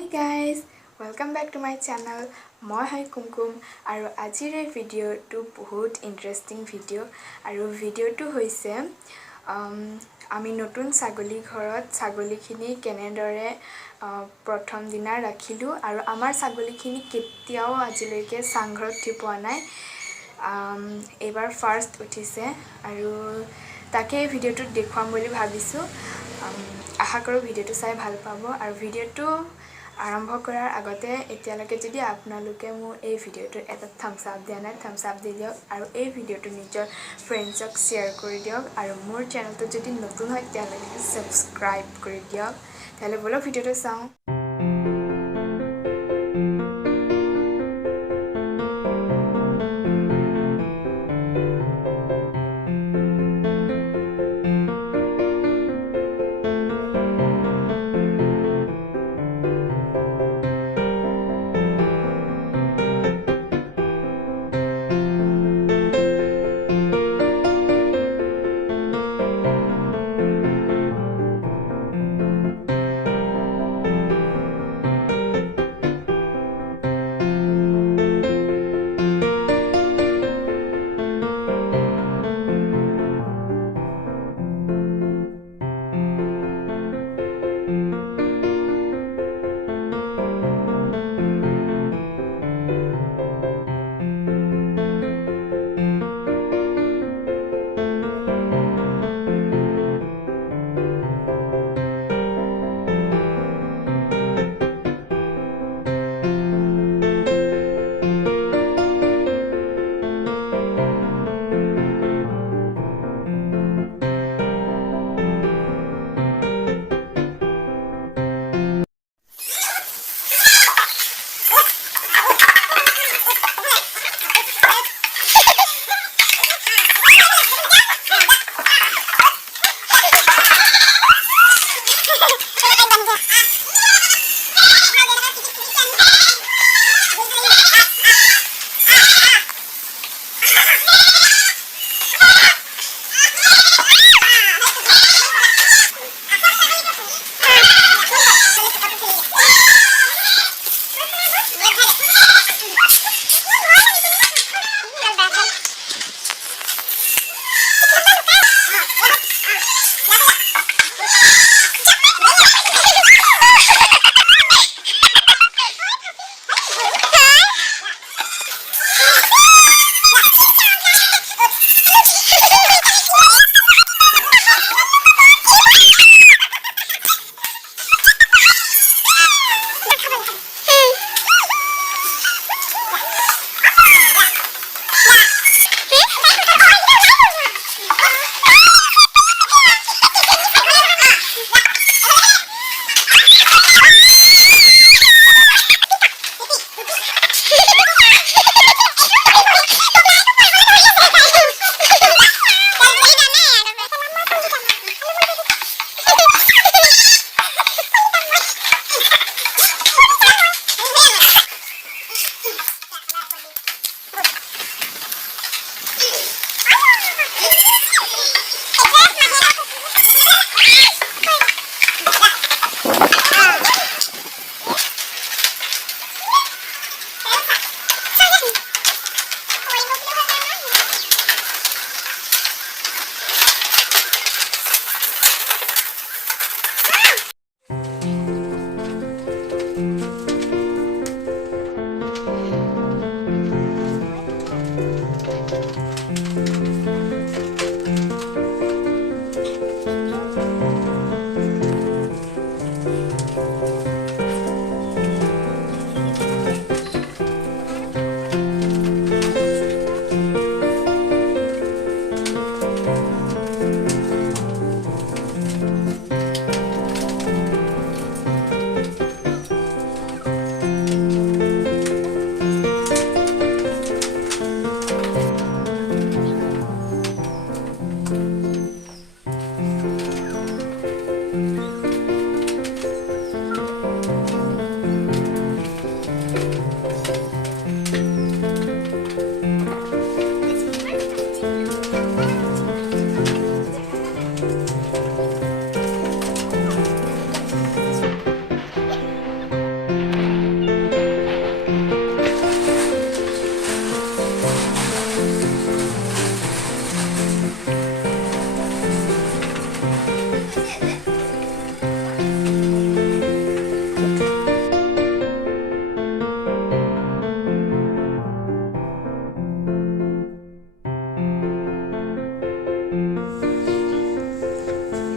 Hi guys, welcome back to my channel. মই হয় কুমকুম আৰু আজিৰ এই ভিডিঅ'টো বহুত ইন্টাৰেষ্টিং ভিডিঅ' আৰু ভিডিঅ'টো হৈছে আমি নতুন ছাগলী ঘৰত ছাগলীখিনি কেনেদৰে প্ৰথম দিনা ৰাখিলো আৰু আমাৰ ছাগলীখিনি কেতিয়াও আজিলৈকে চাংঘৰত উঠি পোৱা নাই এবাৰ ফাৰ্ষ্ট উঠিছে আৰু তাকে ভিডিঅ'টো দেখুৱাম বুলি ভাবিছো আশা কৰো ভিডিঅ'টো চাই ভাল পাব আৰু ভিডিঅ'টো আৰম্ভ কৰাৰ আগতে এতিয়ালৈকে যদি আপোনালোকে মোৰ এই ভিডিঅ'টো এটা থাম্বছ আপ দিয়া নাই থাম্বছ আপ দি দিয়ক আৰু এই ভিডিঅ'টো নিজৰ ফ্ৰেণ্ডছক শ্বেয়াৰ কৰি দিয়ক আৰু মোৰ চেনেলটো যদি নতুন হয় তেতিয়াহ'লে সাবস্ক্ৰাইব কৰি দিয়ক তেতিয়াহ'লে বলক ভিডিঅ'টো চাওঁ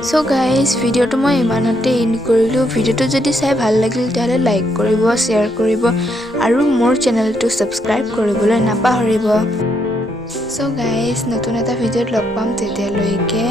সো গাইজ ভিডিওটো মই ইমানতে এণ্ড কৰিলোঁ ভিডিওটো যদি চাই ভাল লাগিল তেতিয়াহ'লে লাইক কৰিব শ্বেয়াৰ কৰিব আৰু মোৰ চেনেলটো ছাবস্ক্ৰাইব কৰিবলৈ নাপাহৰিব সো গাইজ নতুন এটা ভিডিঅ'ত লগ পাম তেতিয়ালৈকে